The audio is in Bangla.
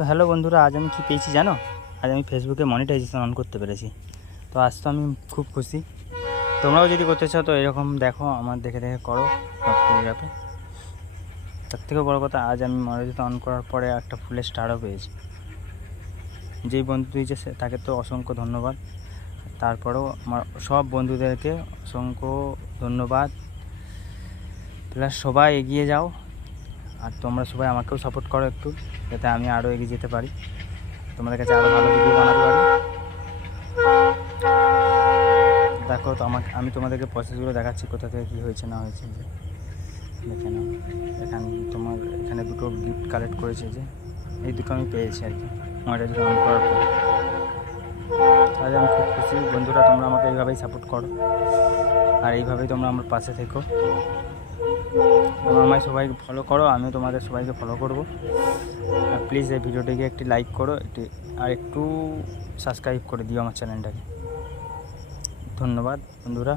তো হ্যালো বন্ধুরা, আজ আমি কী পেয়েছি জানো? আজ আমি ফেসবুকে মনিটাইজেশন অন করতে পেরেছি। তো আজ তো আমি খুব খুশি। তোমরাও যদি করতে চাও তো এরকম দেখো, আমার দেখে দেখে করো, সব পেয়ে যাবে। তার থেকেও বড়ো কথা, আজ আমি মনিটাইজেশন অন করার পরে একটা ফুলের স্টারও পেয়েছি। যেই বন্ধু দিয়েছে তাকে তো অসংখ্য ধন্যবাদ। তারপরেও আমার সব বন্ধুদেরকে অসংখ্য ধন্যবাদ। প্লাস সবাই এগিয়ে যাও, আর তোমরা সবাই আমাকেও সাপোর্ট করো একটু, যাতে আমি আরও এগিয়ে যেতে পারি, তোমাদের কাছে আরও ভালো ভিডিও বানাতে পারি। দেখো তো আমি তোমাদেরকে প্রসেসগুলো দেখাচ্ছি, কোথা থেকে কী হয়েছে না হয়েছে। যে দেখে নাও, এখানে দুটো গিফট কালেক্ট করেছে, যে এই দুটো আমি পেয়েছি আর কি মনিটাইজেশন অন করার পর। আজ আমি খুব খুশি। বন্ধুরা, তোমরা আমাকে এইভাবেই সাপোর্ট করো, আর এইভাবেই তোমরা আমার পাশে থেকো। তোমরা আমায় সবাই ফলো করো, আমিও তোমাদের সবাইকে ফলো করবো। আর প্লিজ এই ভিডিওটিকে একটি লাইক করো, একটু সাবস্ক্রাইব করে দিও আমার চ্যানেলটাকে। ধন্যবাদ বন্ধুরা।